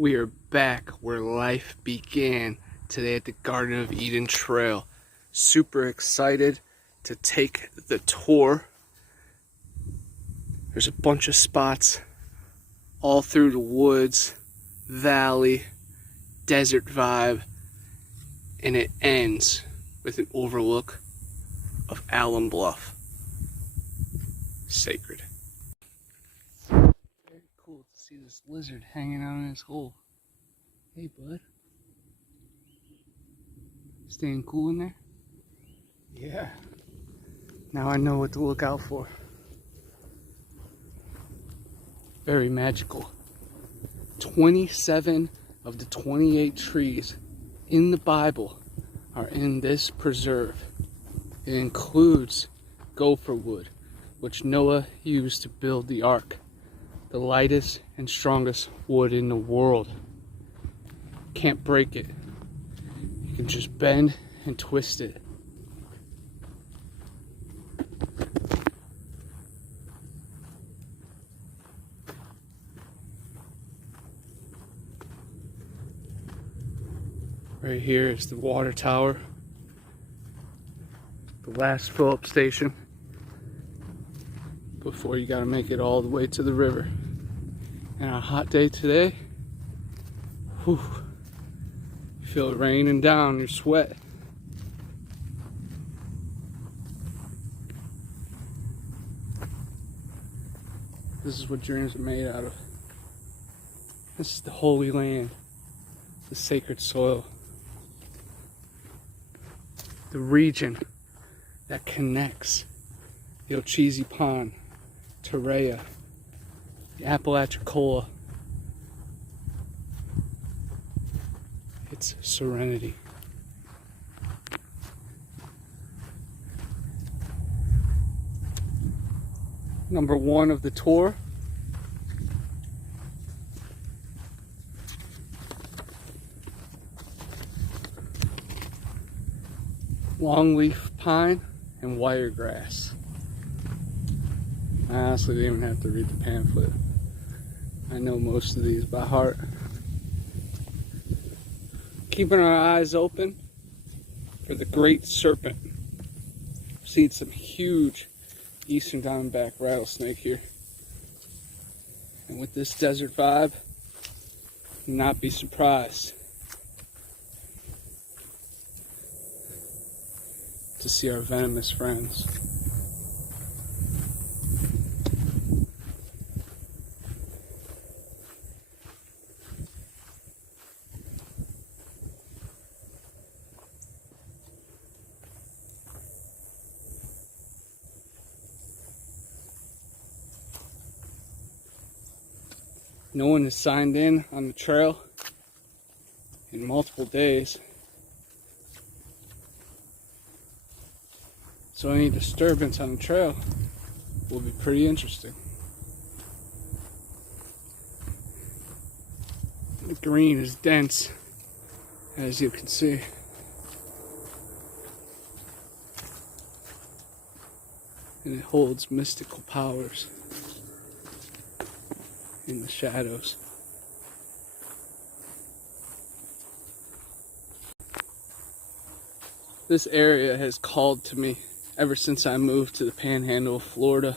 We are back where life began today at the Garden of Eden Trail. Super excited to take the tour. There's a bunch of spots all through the woods, valley, desert vibe, and it ends with an overlook of Alum Bluff. Sacred. Very cool to see this lizard hanging out in his hole. Hey, bud. Staying cool in there? Yeah. Now I know what to look out for. Very magical. 27 of the 28 trees in the Bible are in this preserve. It includes gopher wood, which Noah used to build the ark. The lightest and strongest wood in the world. Can't break it. You can just bend and twist it. Right here is the water tower, the last fill-up station before you gotta make it all the way to the river. And on a hot day today, whew, you feel it raining down your sweat. This is what dreams are made out of. This is the Holy Land, the sacred soil. The region that connects the Ochese Pond, Torreya, the Apalachicola. It's serenity. Number one of the tour. Longleaf pine and wiregrass. I honestly didn't even have to read the pamphlet. I know most of these by heart. Keeping our eyes open for the great serpent. I've seen some huge eastern diamondback rattlesnake here. And with this desert vibe, not be surprised to see our venomous friends. No one has signed in on the trail in multiple days. So any disturbance on the trail will be pretty interesting. The green is dense, as you can see. And it holds mystical powers in the shadows. This area has called to me ever since I moved to the Panhandle of Florida.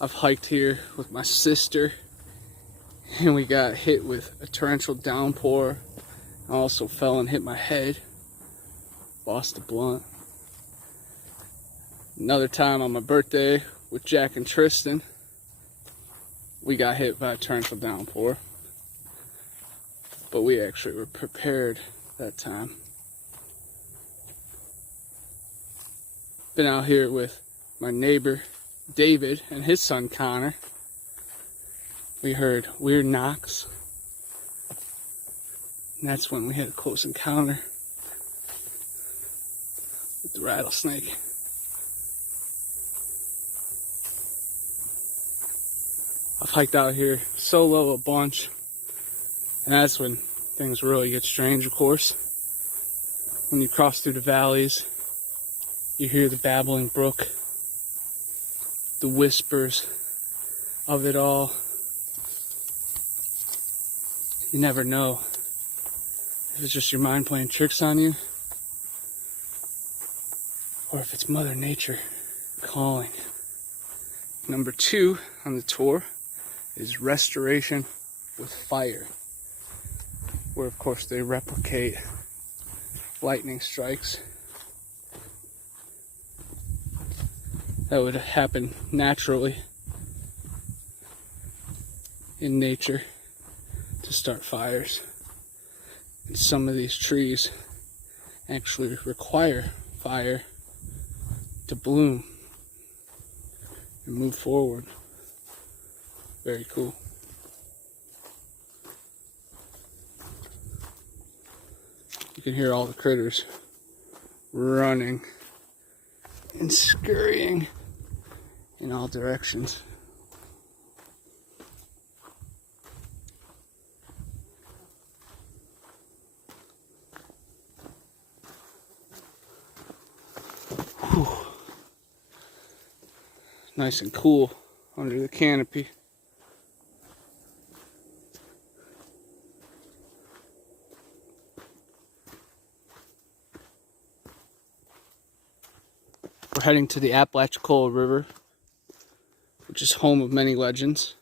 I've hiked here with my sister and we got hit with a torrential downpour. I also fell and hit my head, lost a blunt. Another time on my birthday with Jack and Tristan, we got hit by a torrential downpour, but we actually were prepared that time. Been out here with my neighbor David and his son Connor. We heard weird knocks, and that's when we had a close encounter with the rattlesnake. I've hiked out here solo a bunch, and that's when things really get strange, of course. When you cross through the valleys, you hear the babbling brook, the whispers of it all. You never know if it's just your mind playing tricks on you, or if it's Mother Nature calling. Number 2 on the tour is restoration with fire, where of course they replicate lightning strikes that would happen naturally in nature to start fires. And some of these trees actually require fire to bloom and move forward. Very cool. You can hear all the critters running and scurrying in all directions. Whew. Nice and cool under the canopy. We're heading to the Apalachicola River, which is home of many legends.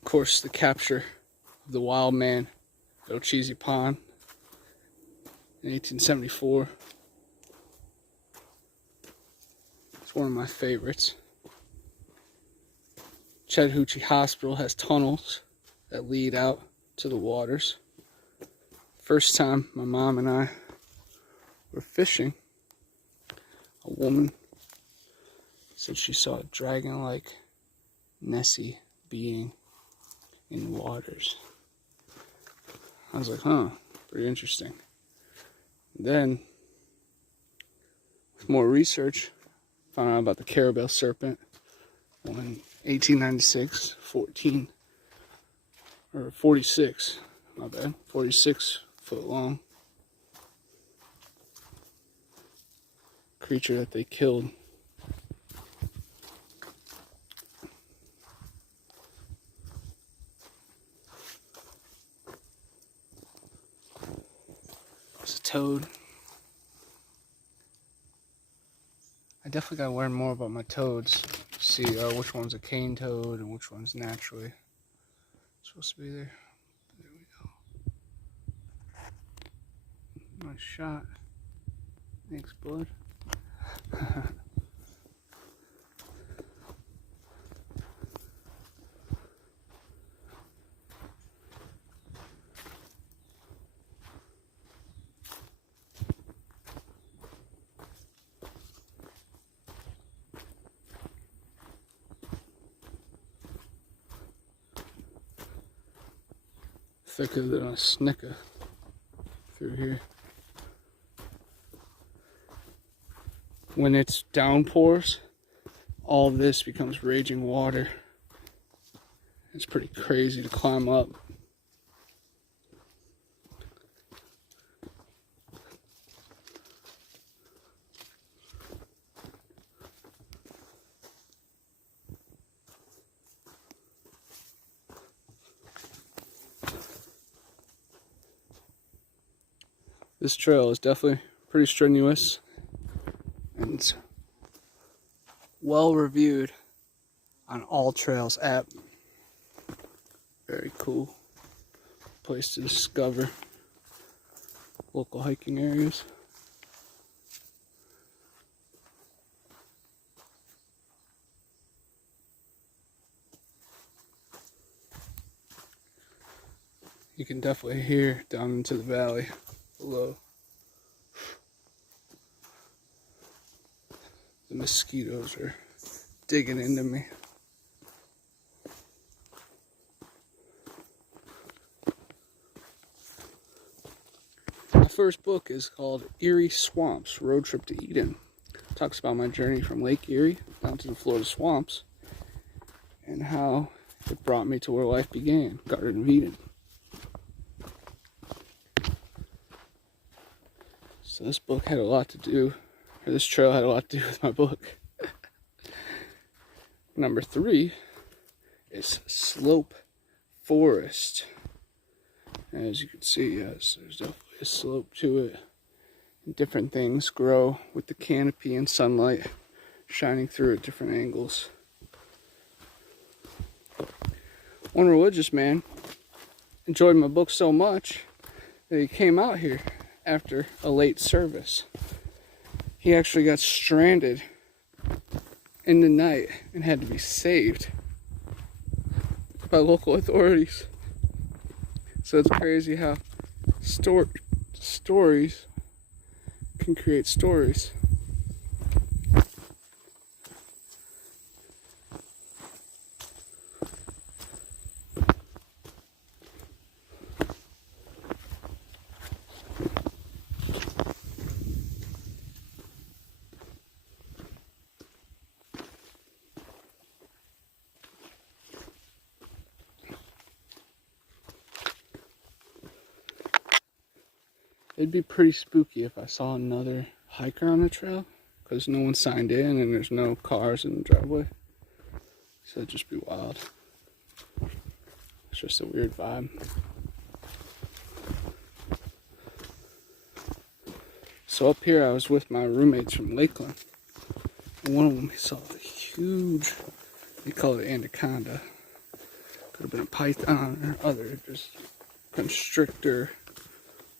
Of course, the capture of the wild man at Ochisee Pond in 1874. It's one of my favorites. Chattahoochee Hospital has tunnels that lead out to the waters. First time my mom and I were fishing, a woman said she saw a dragon-like Nessie being in the waters. I was like, huh, pretty interesting. Then, with more research, found out about the Caribou serpent. In 1896, 46, my bad, 46 foot long creature that they killed. It's a toad. I definitely gotta learn more about my toads. See which one's a cane toad and which one's naturally supposed to be there. There we go. Nice shot. Thanks, bud. Thicker than a snicker through here. When it's downpours, all this becomes raging water. It's pretty crazy to climb up. This trail is definitely pretty strenuous and it's well reviewed on AllTrails app. Very cool place to discover local hiking areas. You can definitely hear down into the valley below. The mosquitoes are digging into me. My first book is called Erie Swamps, Road Trip to Eden. It talks about my journey from Lake Erie down to the Florida swamps and how it brought me to where life began, Garden of Eden. So this book had a lot to do, or this trail had a lot to do with my book. Number 3 is slope forest. As you can see, yes, there's definitely a slope to it. And different things grow with the canopy and sunlight shining through at different angles. One religious man enjoyed my book so much that he came out here after a late service. He actually got stranded in the night and had to be saved by local authorities. So it's crazy how stories can create stories. It'd be pretty spooky if I saw another hiker on the trail, because no one signed in and there's no cars in the driveway. So it'd just be wild. It's just a weird vibe. So up here I was with my roommates from Lakeland. And one of them saw a huge, they call it anaconda. Could have been a python or other, just constrictor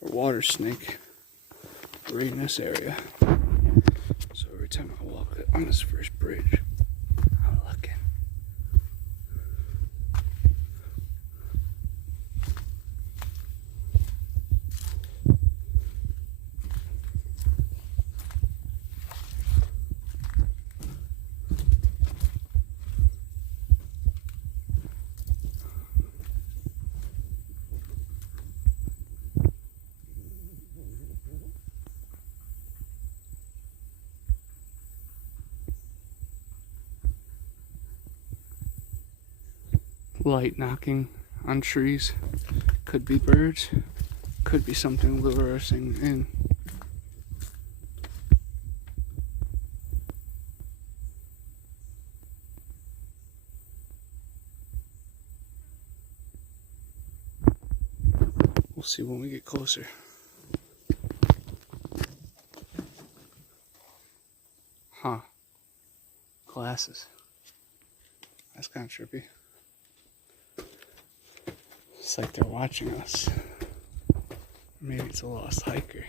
or water snake right in this area. So every time I walk on this first bridge, I'm looking. Light knocking on trees. Could be birds. Could be something luring in. We'll see when we get closer. Huh. Glasses. That's kind of trippy. It's like they're watching us. Maybe it's a lost hiker.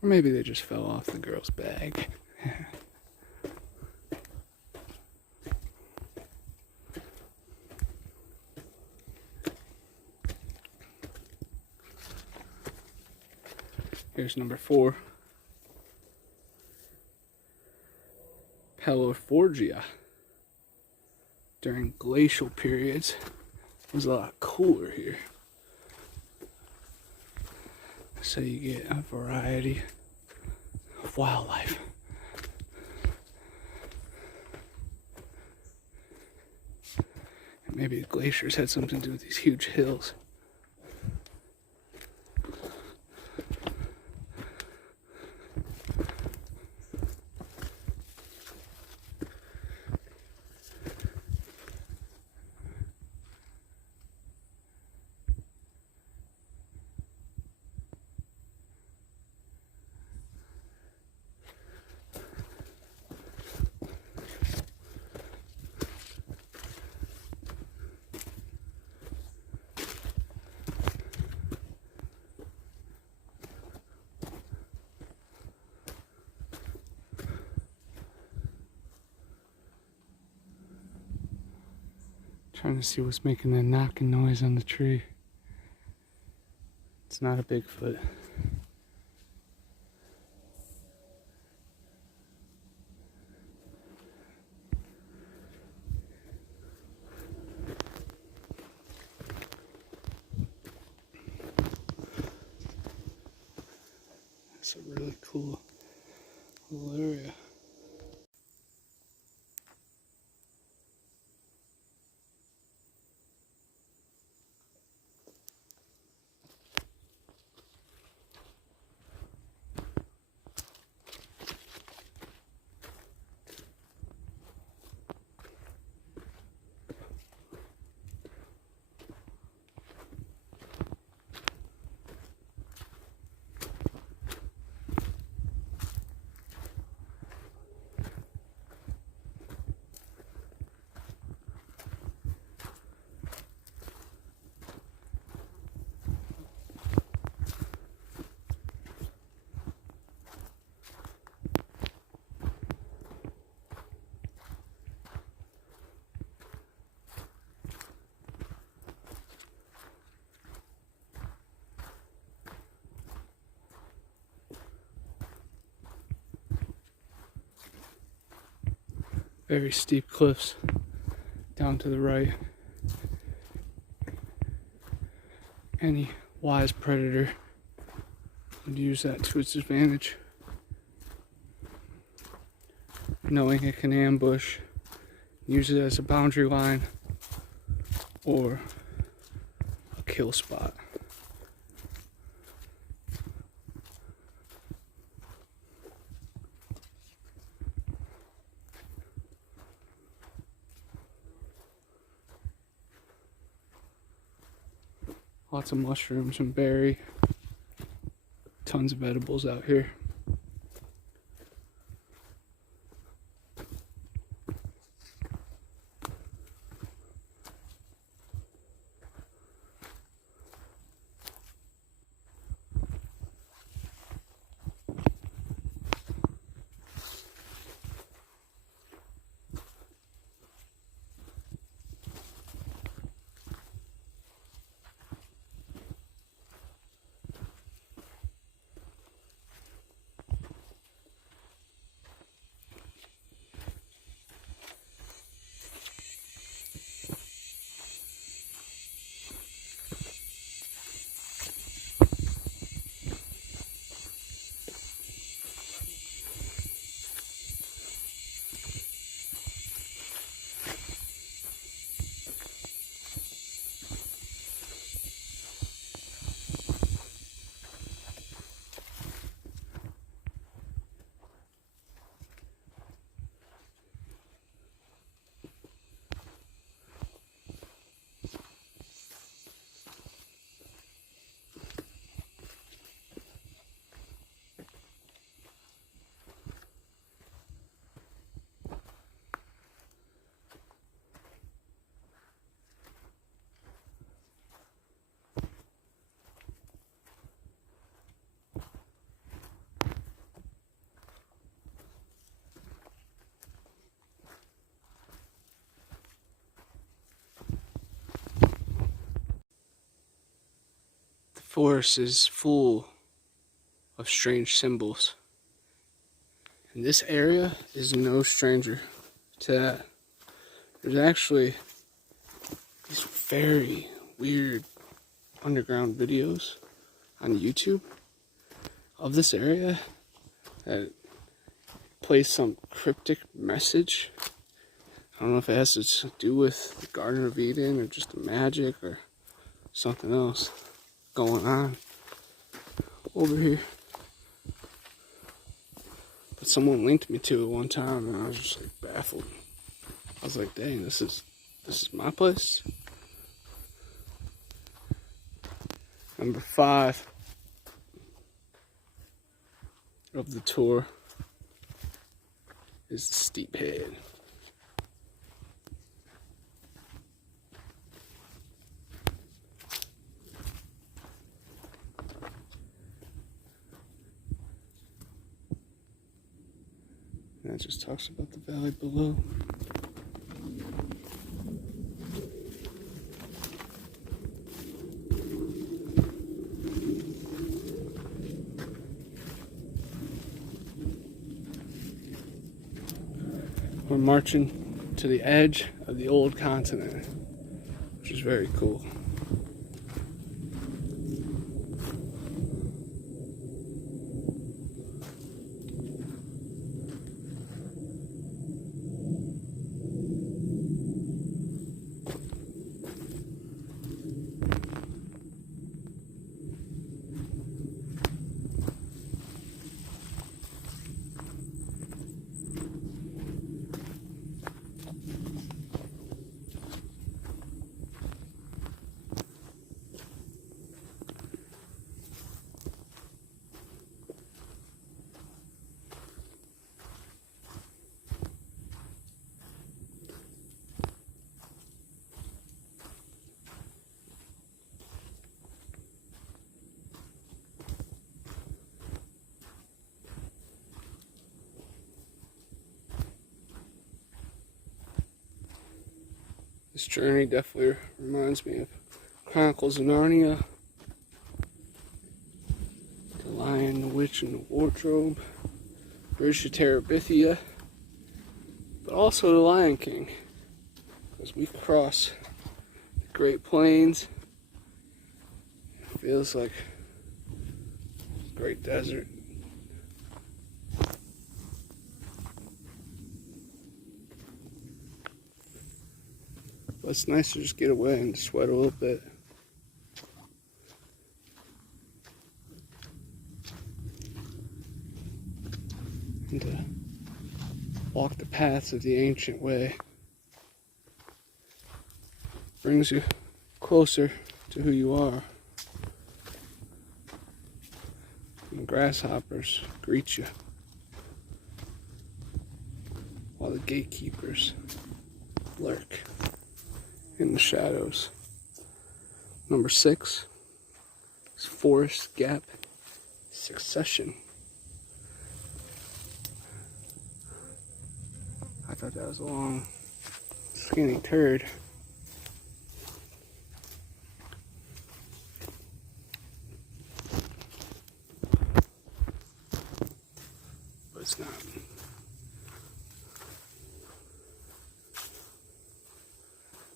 Or maybe they just fell off the girl's bag. Here's number 4. Paleoforgia. During glacial periods, it was a lot cooler here. So you get a variety of wildlife. And maybe the glaciers had something to do with these huge hills. Trying to see what's making that knocking noise on the tree. It's not a Bigfoot. It's a really cool little area. Very steep cliffs down to the right. Any wise predator would use that to its advantage, knowing it can ambush, use it as a boundary line or a kill spot. Lots of mushrooms and berry. Tons of edibles out here. The forest is full of strange symbols, and this area is no stranger to that. There's actually these very weird underground videos on YouTube of this area that plays some cryptic message. I don't know if it has to do with the Garden of Eden or just the magic or something else going on over here. But someone linked me to it one time and I was just like baffled. I was like, dang, this is my place. Number 5 of the tour is the steep head. And that just talks about the valley below. We're marching to the edge of the old continent, which is very cool. This journey definitely reminds me of Chronicles of Narnia, The Lion, the Witch, and the Wardrobe, Bridge to Terabithia, but also the Lion King, as we cross the Great Plains. It feels like a great desert. But it's nice to just get away and sweat a little bit. And to walk the paths of the ancient way brings you closer to who you are. And grasshoppers greet you, while the gatekeepers lurk in the shadows. Number 6 is Forest Gap Succession. I thought that was a long, skinny turd. But it's not.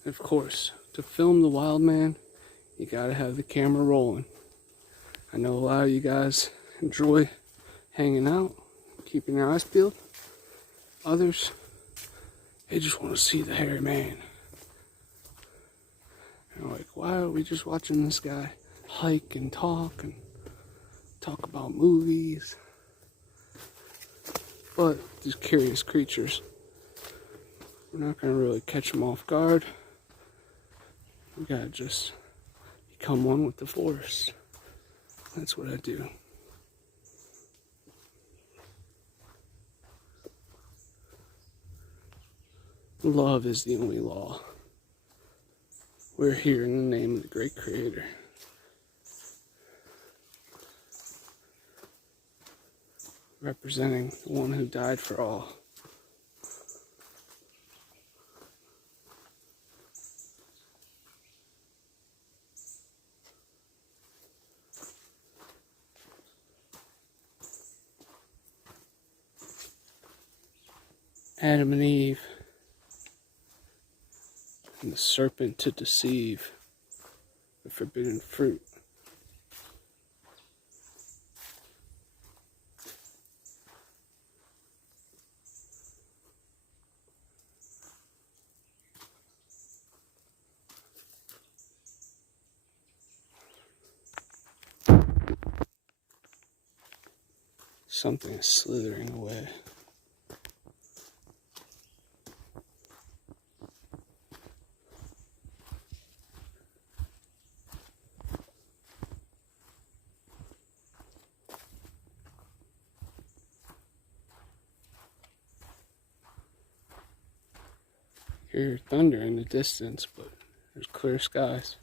And of course, to film the wild man, you gotta have the camera rolling. I know a lot of you guys enjoy hanging out, keeping your eyes peeled. Others, they just want to see the hairy man. And like, why are we just watching this guy hike and talk about movies? But these curious creatures, we're not gonna really catch them off guard. We gotta just become one with the forest. That's what I do. Love is the only law. We're here in the name of the great Creator. Representing the one who died for all. Adam and Eve, and the serpent to deceive, the forbidden fruit. Something is slithering away. Hear thunder in the distance, but there's clear skies.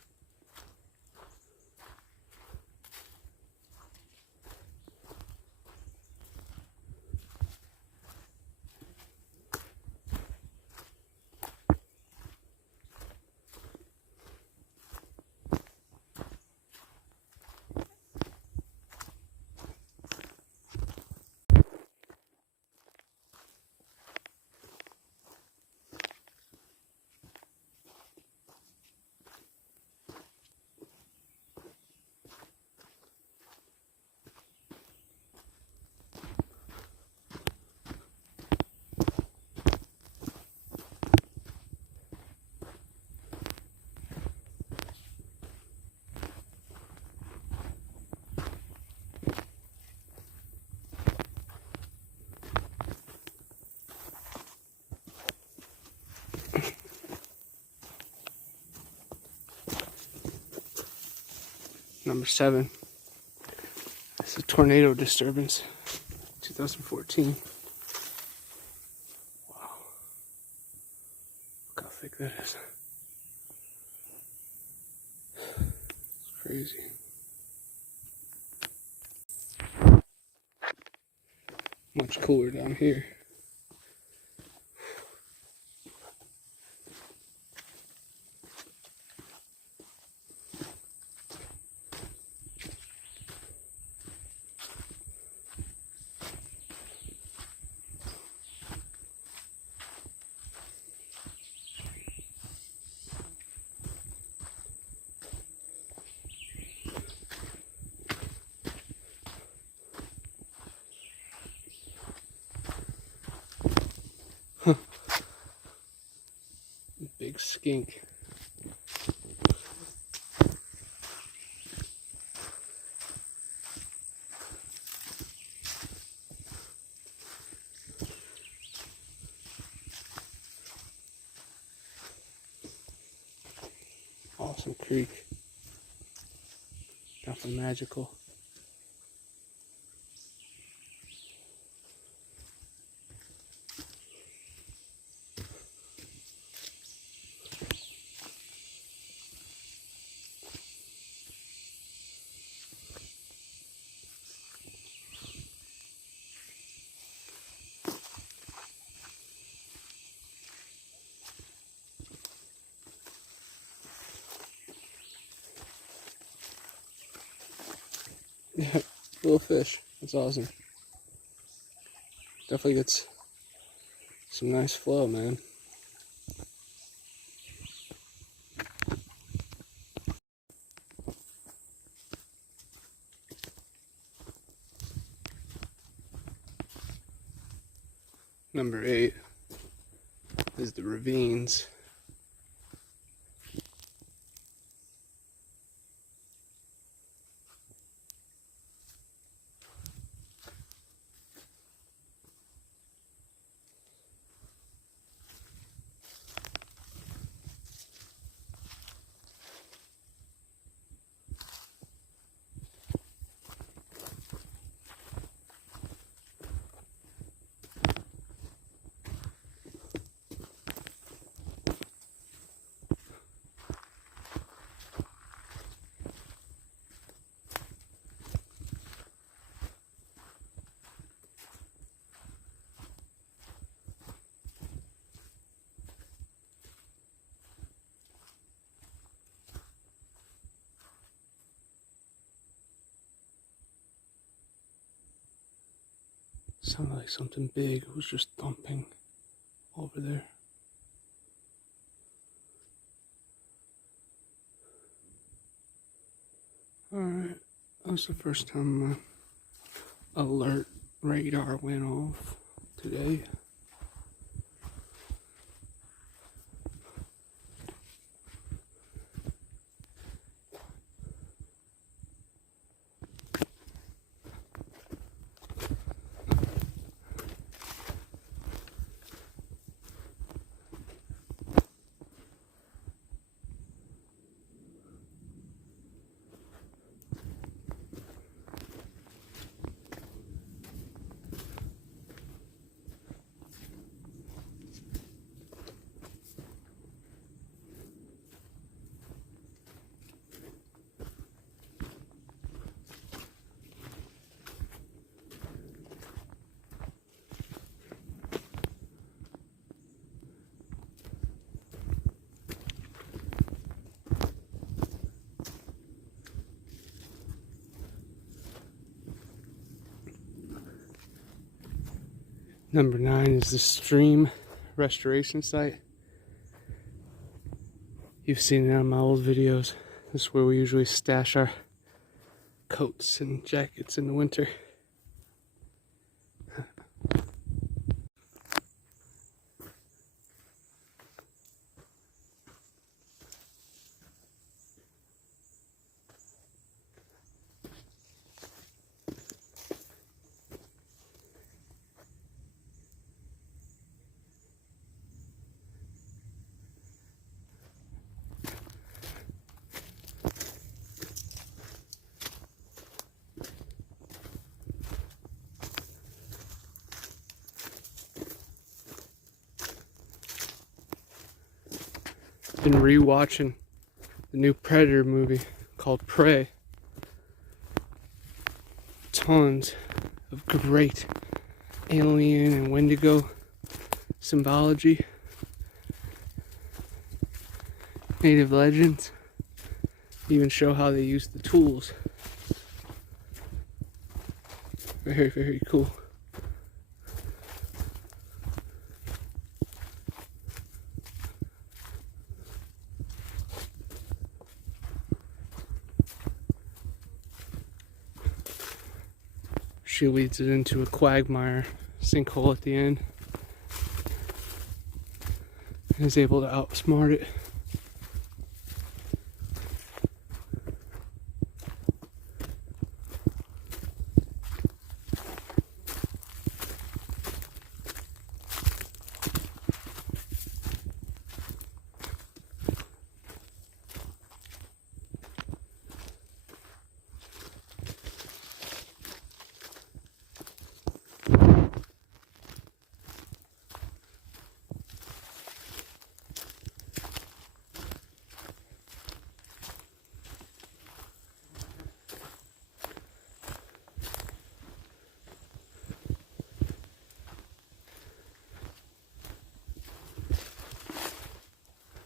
Number 7 is a tornado disturbance, 2014. Wow. Look how thick that is. It's crazy. Much cooler down here. big skink. Awesome creek. Nothing magical. Yeah, little fish. That's awesome. Definitely gets some nice flow, man. Number 8 is the ravines. Sounded like something big was just thumping over there. Alright, that was the first time my alert radar went off today. Number 9 is the stream restoration site. You've seen it on my old videos. This is where we usually stash our coats and jackets in the winter. Been rewatching the new Predator movie called Prey. Tons of great alien and Wendigo symbology. Native legends. Even show how they use the tools. Very, very cool. She leads it into a quagmire sinkhole at the end. and is able to outsmart it.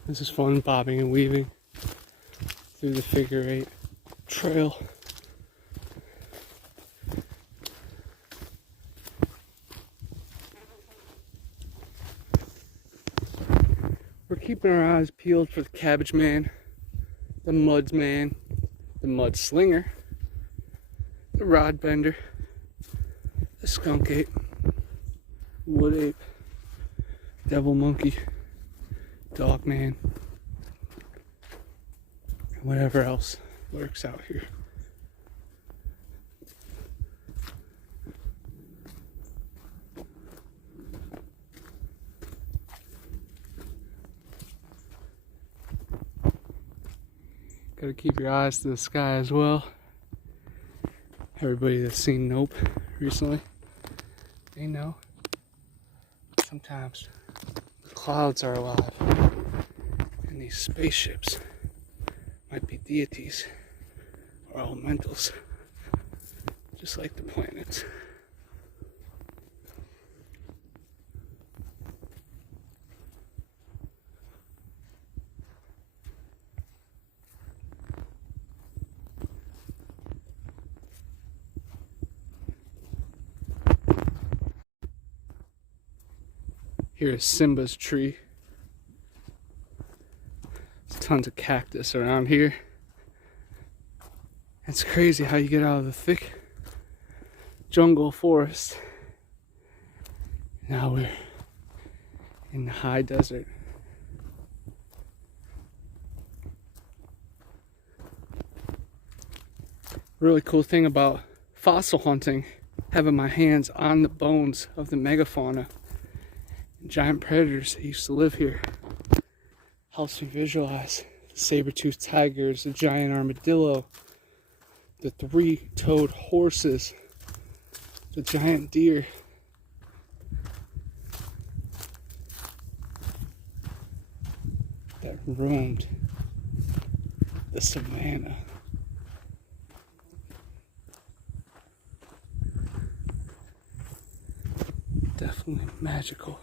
This is fun, bobbing and weaving through the figure eight trail. We're keeping our eyes peeled for the Cabbage Man, the Muds Man, the Mud Slinger, the Rod Bender, the Skunk Ape, Wood Ape, Devil Monkey, Dog Man, and whatever else lurks out here. Gotta keep your eyes to the sky as well. Everybody that's seen Nope recently, they know sometimes the clouds are alive and these spaceships might be deities or elementals, just like the planets. Here is Simba's tree. There's tons of cactus around here. It's crazy how you get out of the thick jungle forest. Now we're in the high desert. Really cool thing about fossil hunting, having my hands on the bones of the megafauna. Giant predators that used to live here helps me visualize the saber-toothed tigers, the giant armadillo, the three-toed horses, the giant deer, that roamed the savannah. Definitely magical.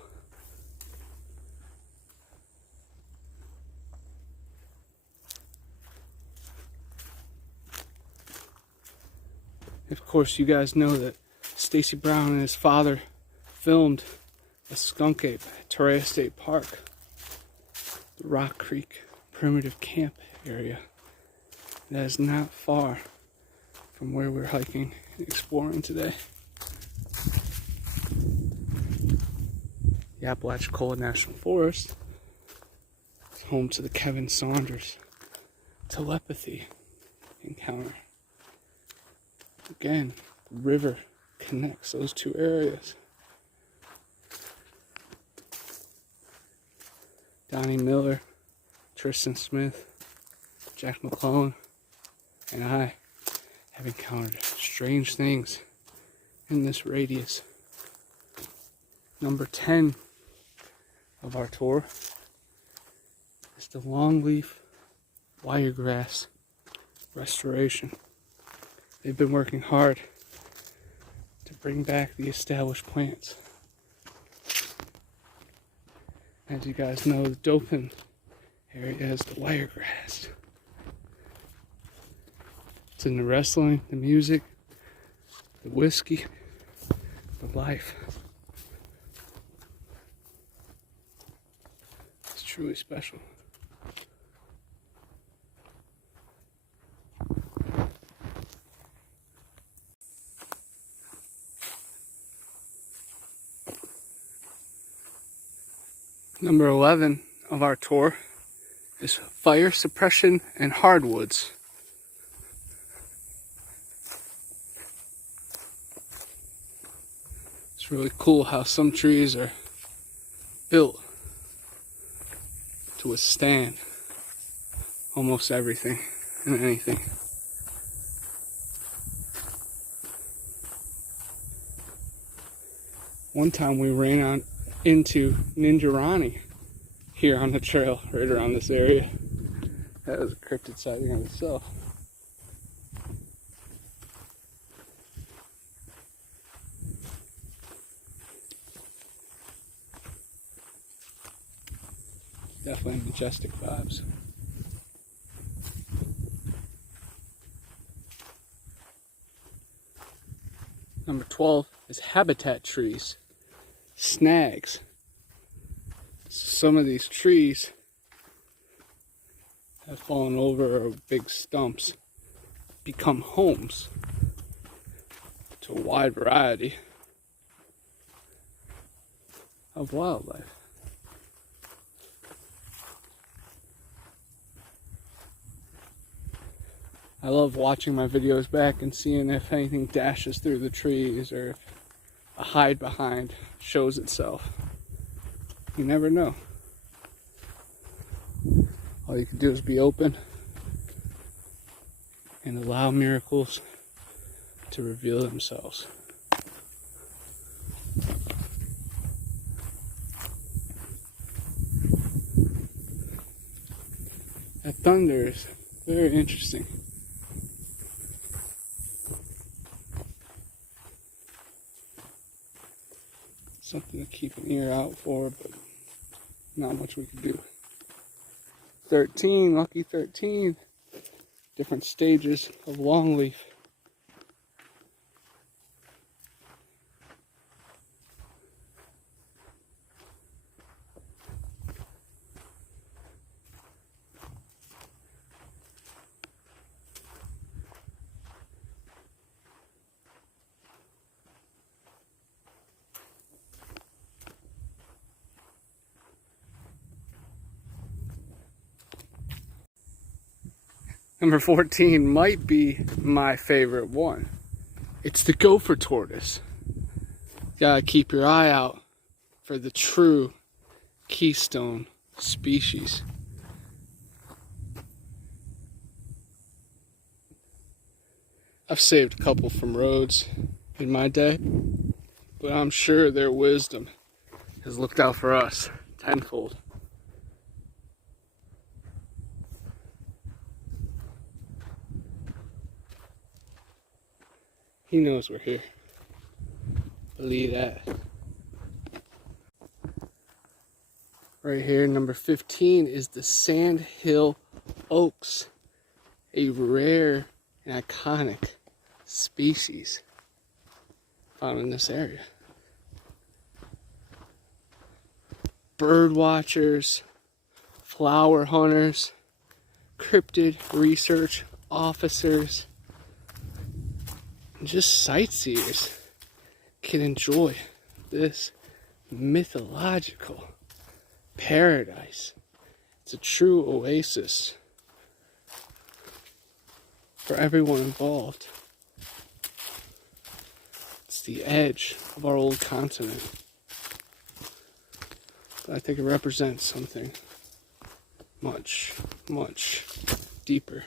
Of course, you guys know that Stacy Brown and his father filmed a skunk ape at Torreya State Park, the Rock Creek primitive camp area. That is not far from where we're hiking and exploring today. The Apalachicola National Forest is home to the Kevin Saunders telepathy encounter. Again, the river connects those two areas. Donnie Miller, Tristan Smith, Jack McClellan, and I have encountered strange things in this radius. Number 10 of our tour is the longleaf wiregrass restoration. They've been working hard to bring back the established plants. As you guys know, the Dothan area has the wiregrass. It's in the wrestling, the music, the whiskey, the life. It's truly special. Number 11 of our tour is fire suppression and hardwoods. It's really cool how some trees are built to withstand almost everything and anything. One time we ran into Ninjarani here on the trail, right around this area. That was a cryptid sighting in itself. Definitely majestic vibes. Number 12 is habitat trees, snags. Some of these trees have fallen over, or big stumps become homes to a wide variety of wildlife. I love watching my videos back and seeing if anything dashes through the trees or if a hide behind shows itself. You never know. All you can do is be open and allow miracles to reveal themselves. That thunder is very interesting. Something to keep an ear out for, but not much we can do. 13, lucky 13, different stages of longleaf. Number 14 might be my favorite one. It's the gopher tortoise. You gotta keep your eye out for the true keystone species. I've saved a couple from roads in my day, but I'm sure their wisdom has looked out for us tenfold. He knows we're here. Believe that. Right here, number 15 is the sandhill oaks, a rare and iconic species found in this area. Bird watchers, flower hunters, cryptid research officers, and just sightseers can enjoy this mythological paradise. It's a true oasis for everyone involved. It's the edge of our old continent. But I think it represents something much, much deeper.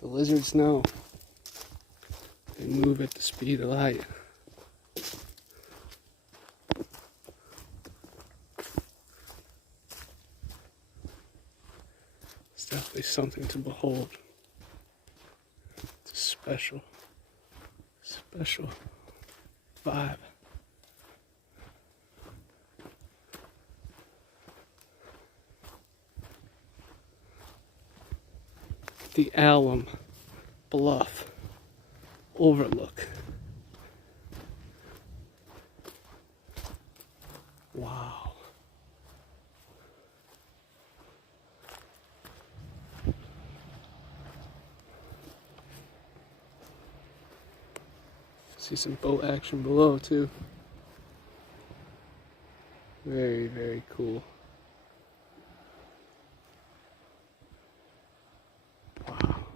The lizards know. They move at the speed of light. It's definitely something to behold. It's a special, special vibe. The Alum Bluff Overlook. Wow. See some boat action below too. Very, very cool. Wow.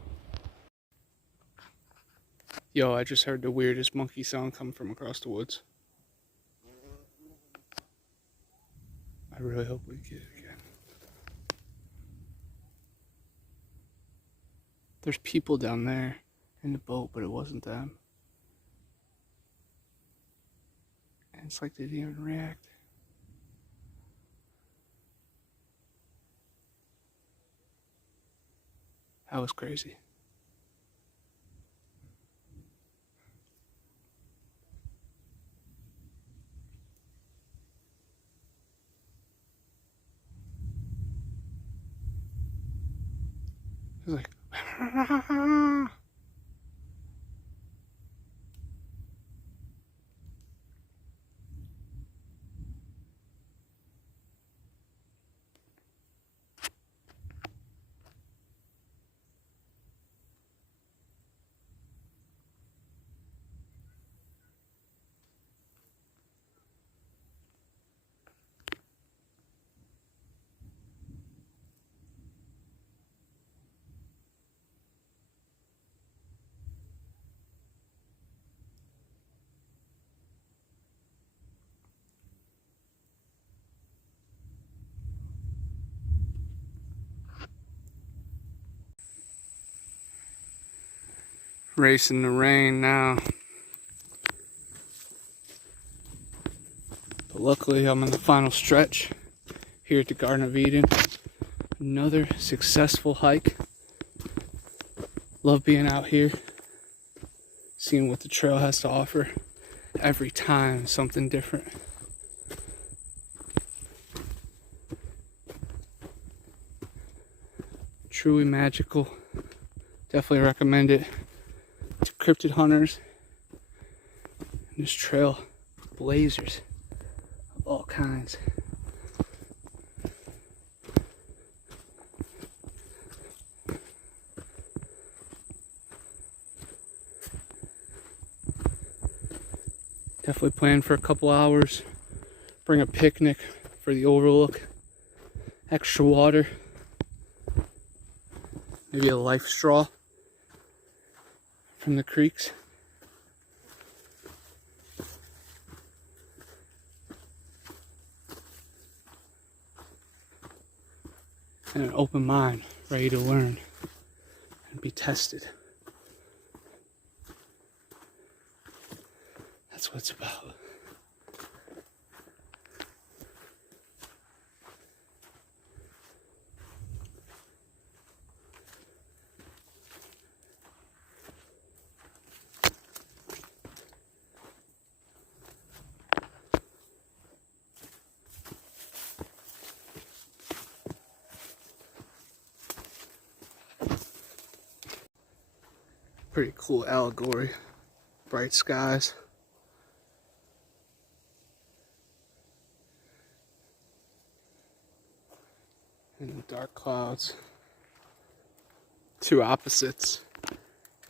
Yo, I just heard the weirdest monkey sound come from across the woods. I really hope we get it again. There's people down there in the boat, but it wasn't them. And it's like they didn't even react. That was crazy. It was like, racing the rain now. But luckily I'm on the final stretch here at the Garden of Eden. Another successful hike. Love being out here, seeing what the trail has to offer. Every time something different. Truly magical. Definitely recommend it to cryptid hunters. And this trail, blazers of all kinds. Definitely plan for a couple hours. Bring a picnic for the overlook. Extra water. Maybe a life straw from the creeks. And an open mind, ready to learn and be tested. That's what it's about. Pretty cool allegory. Bright skies. And dark clouds. Two opposites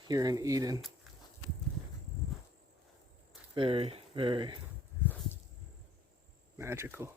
here in Eden. Very, very magical.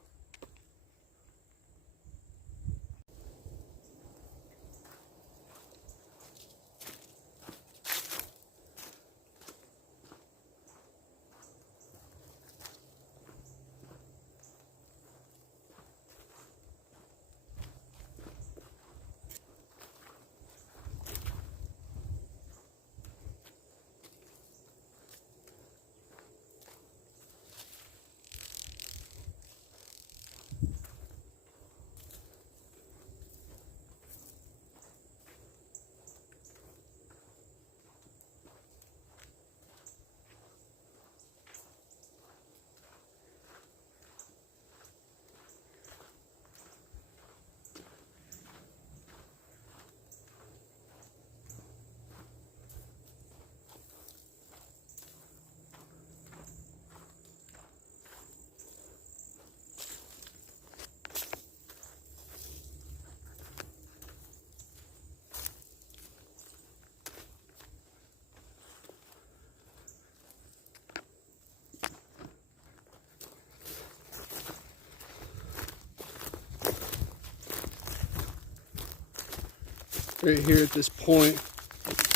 Right here at this point,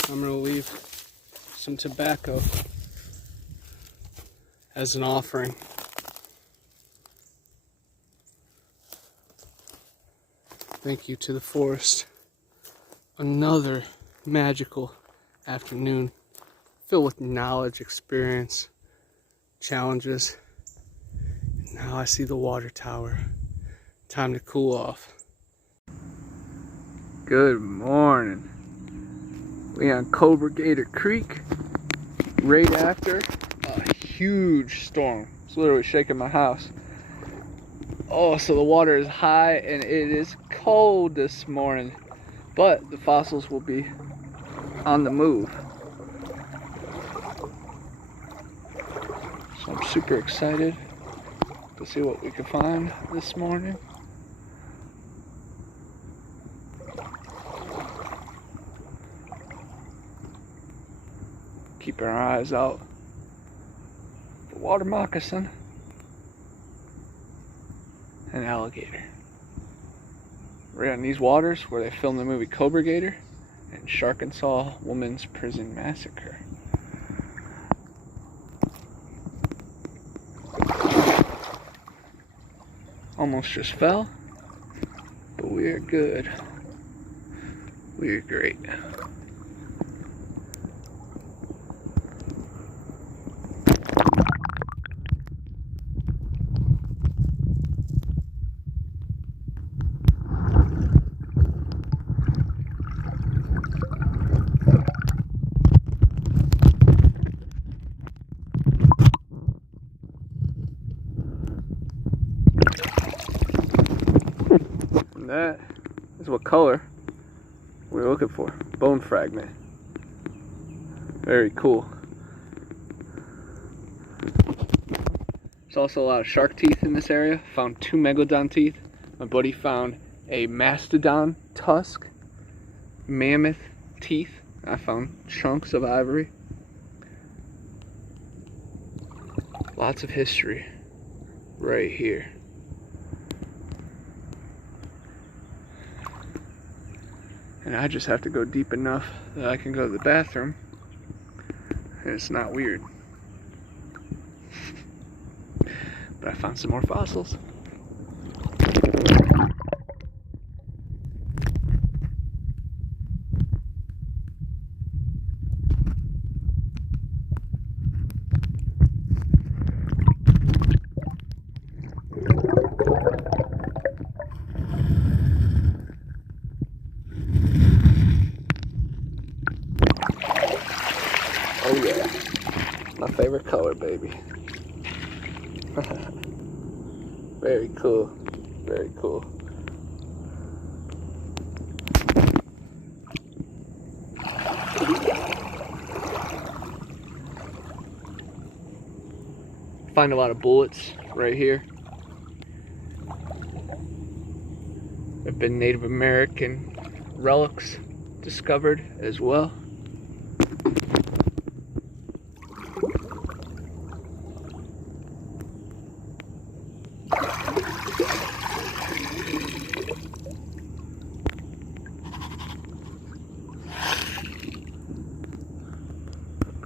I'm going to leave some tobacco as an offering. Thank you to the forest. Another magical afternoon filled with knowledge, experience, challenges. Now I see the water tower. Time to cool off. Good morning. We on Cobra Gator Creek right after a huge storm. It's literally shaking my house. Oh, so the water is high and it is cold this morning, but the fossils will be on the move. So I'm super excited to see what we can find this morning. Keeping our eyes out for water moccasin and alligator. Right on these waters where they filmed the movie Cobra Gator and Sharkensaw Women's Prison Massacre. Almost just fell, but we are good. We are great. That is what color we're looking for. Bone fragment. Very cool. There's also a lot of shark teeth in this area. Found 2 megalodon teeth. My buddy found a mastodon tusk, mammoth teeth. I found chunks of ivory. Lots of history right here. And I just have to go deep enough that I can go to the bathroom and it's not weird. But I found some more fossils. Oh yeah, my favorite color, baby. Very cool, very cool. Find a lot of bullets right here. There have been Native American relics discovered as well.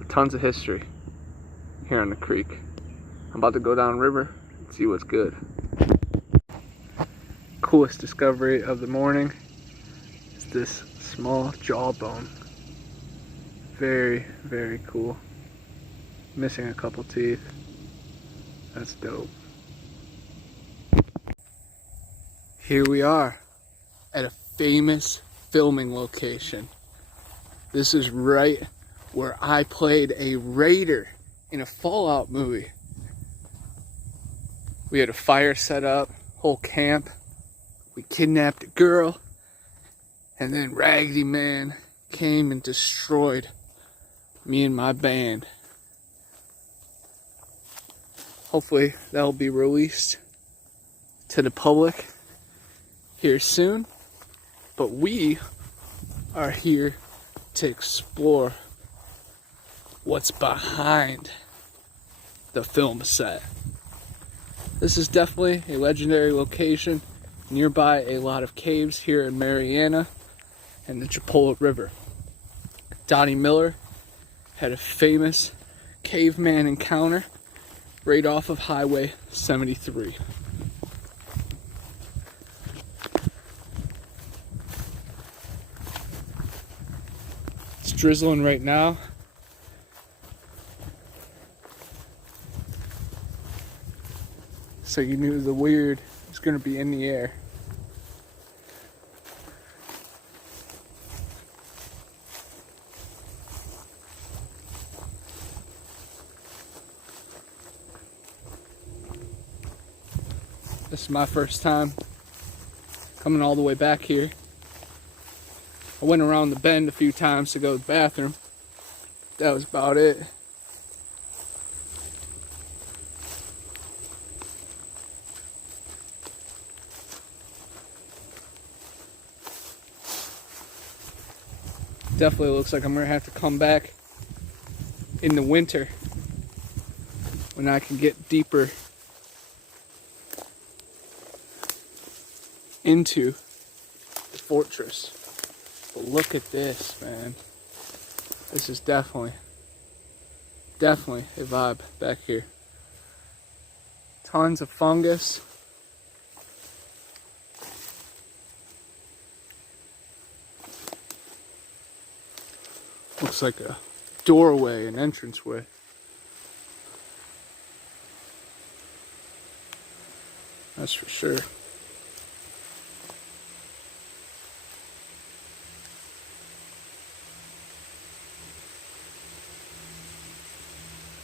Tons of history here on the creek. I'm about to go down river and see what's good. Coolest discovery of the morning is this small jawbone. Very, very cool. Missing a couple teeth. That's dope. Here we are at a famous filming location. This is right where I played a raider in a Fallout movie. We had a fire set up, whole camp. We kidnapped a girl, and then Raggedy Man came and destroyed me and my band. Hopefully that'll be released to the public here soon. But we are here to explore what's behind the film set. This is definitely a legendary location. Nearby a lot of caves here in Marianna. and the Chipola River. Donnie Miller had a famous caveman encounter right off of Highway 73. It's drizzling right now. So you knew the weird was going to be in the air. This is my first time coming all the way back here. I went around the bend a few times to go to the bathroom. That was about it. Definitely looks like I'm gonna have to come back in the winter when I can get deeper into the fortress. But look at this, man. This is definitely a vibe back here. Tons of fungus. Looks like a doorway, an entranceway. That's for sure.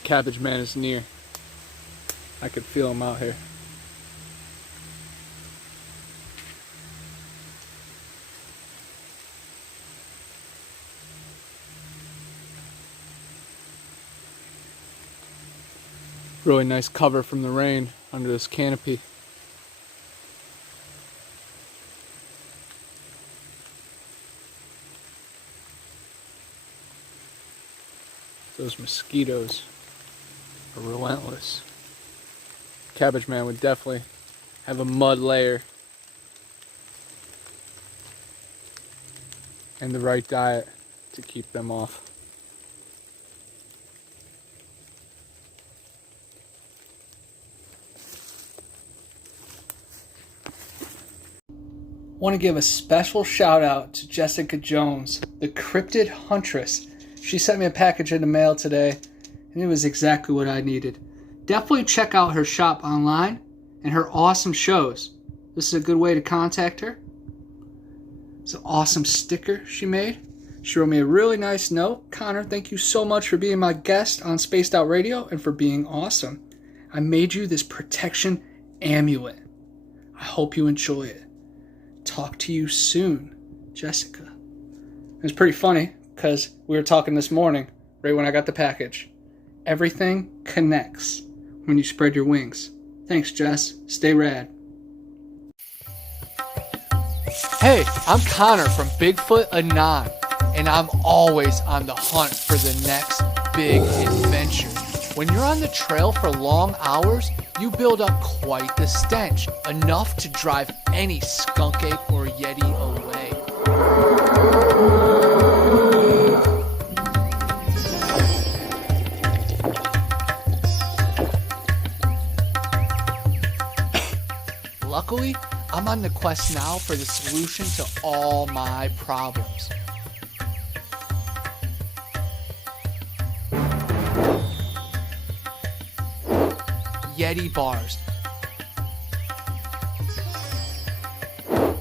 Cabbage Man is near. I could feel him out here. Really nice cover from the rain under this canopy. Those mosquitoes are relentless. Cabbage Man would definitely have a mud layer and the right diet to keep them off. Want to give a special shout out to Jessica Jones, the cryptid huntress. She sent me a package in the mail today, and it was exactly what I needed. Definitely check out her shop online and her awesome shows. This is a good way to contact her. It's an awesome sticker she made. She wrote me a really nice note. Connor, thank you so much for being my guest on Spaced Out Radio and for being awesome. I made you this protection amulet. I hope you enjoy it. Talk to you soon, Jessica. It was pretty funny because we were talking this morning, right when I got the package. Everything connects when you spread your wings. Thanks, Jess. Stay rad. Hey, I'm Connor from Bigfoot Anon, and I'm always on the hunt for the next big adventure. When you're on the trail for long hours, you build up quite the stench, enough to drive any skunk ape or yeti away. Luckily, I'm on the quest now for the solution to all my problems. Yeti bars.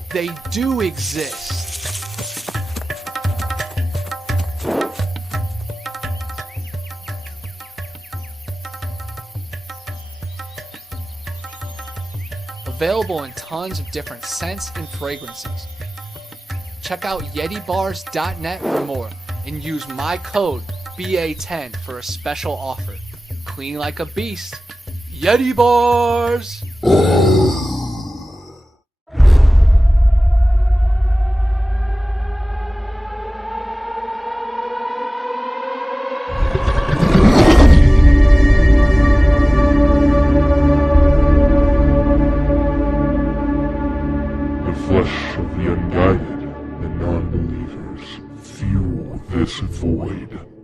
They do exist. Available in tons of different scents and fragrances. Check out YetiBars.net for more and use my code BA10 for a special offer. Clean like a beast. Yeti Bars! The flesh of the unguided and non-believer. this void.